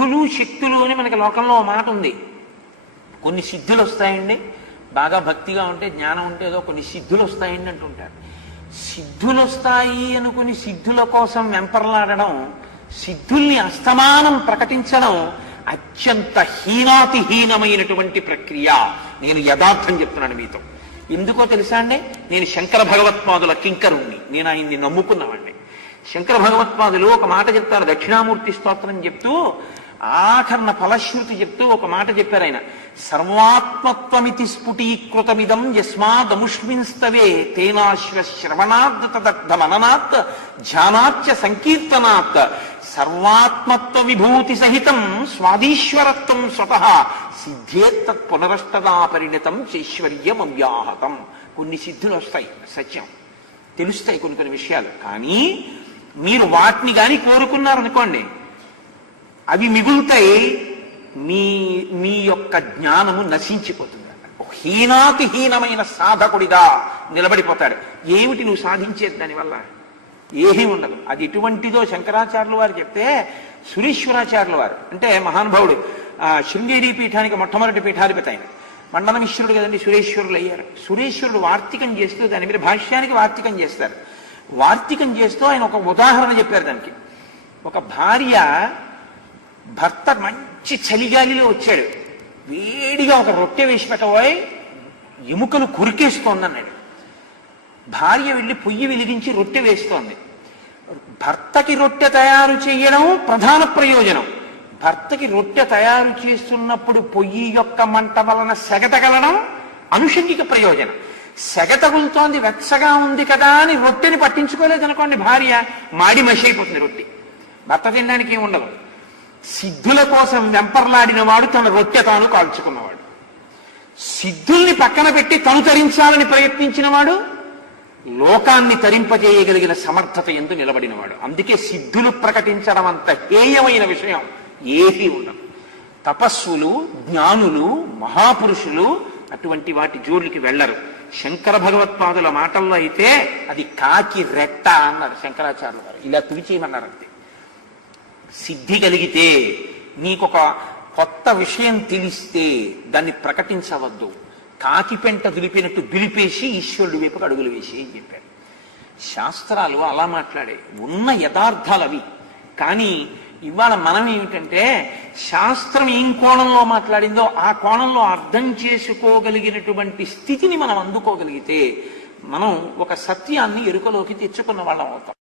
సిద్ధులు శక్తులు అని మనకి లోకంలో ఓ మాట ఉంది. కొన్ని సిద్ధులు వస్తాయండి, బాగా భక్తిగా ఉంటే జ్ఞానం ఉంటే ఏదో కొన్ని సిద్ధులు వస్తాయండి అంటుంటారు. సిద్ధులు వస్తాయి అనుకుని సిద్ధుల కోసం వెంపర్లాడడం, సిద్ధుల్ని అస్తమానం ప్రకటించడం అత్యంత హీనాతిహీనమైనటువంటి ప్రక్రియ. నేను యథార్థం చెప్తున్నాను మీతో. ఎందుకో తెలుసా అండి, నేను శంకర భగవత్పాదుల కింకరుణ్ణి, నేను ఆయన్ని నమ్ముకున్నామండి. శంకర భగవత్పాదులు ఒక మాట చెప్తారు, దక్షిణామూర్తి స్తోత్రం చెప్తూ ఆఖరణ ఫలశ్రుతి చెప్తూ ఒక మాట చెప్పారు ఆయన. సర్వాత్మత్వమితి స్ఫుటీకృతమిదం యస్మాదముష్మిన్స్తవే తేనాశ్వ శ్రవణాత్ తదర్థ మననాత్ ధ్యానాచ్చ సంకీర్తనాత్ సర్వాత్మత్వ విభూతి సహితం స్వాదీశ్వరత్వం స్వతః సిద్ధేత్తత్ పునరష్టదా పరిణతం చైశ్వర్యం అవ్యాహతం. కొన్ని సిద్ధులు వస్తాయి, సత్యం తెలుస్తాయి కొన్ని కొన్ని విషయాలు. కానీ మీరు వాటిని కానీ కోరుకున్నారనుకోండి, అవి మిగులుతాయి, మీ యొక్క జ్ఞానము నశించిపోతుంది. హీనాతిహీనమైన సాధకుడిగా నిలబడిపోతాడు. ఏమిటి నువ్వు సాధించేది దానివల్ల? ఏమీ ఉండదు. అది ఎటువంటిదో శంకరాచార్యుల వారు చెప్తే, సురేశ్వరాచార్యుల వారు అంటే మహానుభావుడు, శృంగేరి పీఠానికి మొట్టమొదటి పీఠాధిపతి ఆయన. మండన మిశ్రుడు కదండి, సురేశ్వరులు అయ్యారు. సురేశ్వరుడు వార్తికం చేస్తూ దాని మీద భాష్యానికి వార్తికం చేస్తారు. వార్తికం చేస్తూ ఆయన ఒక ఉదాహరణ చెప్పారు దానికి. ఒక భార్య భర్త మంచి చలిగాలిలో వచ్చాడు, వేడిగా ఒక రొట్టె వేసి పెట్టబోయి ఎముకలు కొరికేస్తోందన్నాడు. భార్య వెళ్ళి పొయ్యి వెలిగించి రొట్టె వేస్తోంది. భర్తకి రొట్టె తయారు చేయడం ప్రధాన ప్రయోజనం. భర్తకి రొట్టె తయారు చేస్తున్నప్పుడు పొయ్యి యొక్క మంట వలన సెగ తగలడం అనుషంగిక ప్రయోజనం. సెగ తగులుతోంది, వెచ్చగా ఉంది కదా అని రొట్టెని పట్టించుకోలేదనుకోండి, భార్య మాడి మషి అయిపోతుంది రొట్టె. భర్త తినడానికి ఏమి ఉండదు. సిద్ధుల కోసం వెంపర్లాడిన వాడు తన రొట్టె తాను కాల్చుకున్నవాడు. సిద్ధుల్ని పక్కన పెట్టి తను తరించాలని ప్రయత్నించిన వాడు లోకాన్ని తరింపజేయగలిగిన సమర్థత ఎందు నిలబడినవాడు. అందుకే సిద్ధులు ప్రకటించడం అంత హేయమైన విషయం ఏదీ ఉండదు. తపస్సులు, జ్ఞానులు, మహాపురుషులు అటువంటి వాటి జోలికి వెళ్లరు. శంకర భగవత్పాదుల మాటల్లో అయితే అది కాకి రెట్ట అన్నారు శంకరాచార్యులు గారు. ఇలా తుడిచేయమన్నారు అంతే. సిద్ధి కలిగితే నీకొక కొత్త విషయం తెలిస్తే దాన్ని ప్రకటించవద్దు. కాకి పెంట దులిపినట్టు దులిపేసి ఈశ్వరుడి వైపుకు అడుగులు వేసి అని చెప్పారు. శాస్త్రాలు అలా మాట్లాడే ఉన్న యథార్థాలు అవి. కానీ ఇవాళ మనం ఏమిటంటే, శాస్త్రం ఏం కోణంలో మాట్లాడిందో ఆ కోణంలో అర్థం చేసుకోగలిగినటువంటి స్థితిని మనం అందుకోగలిగితే మనం ఒక సత్యాన్ని ఎరుకలోకి తెచ్చుకున్న వాళ్ళం అవుతాం.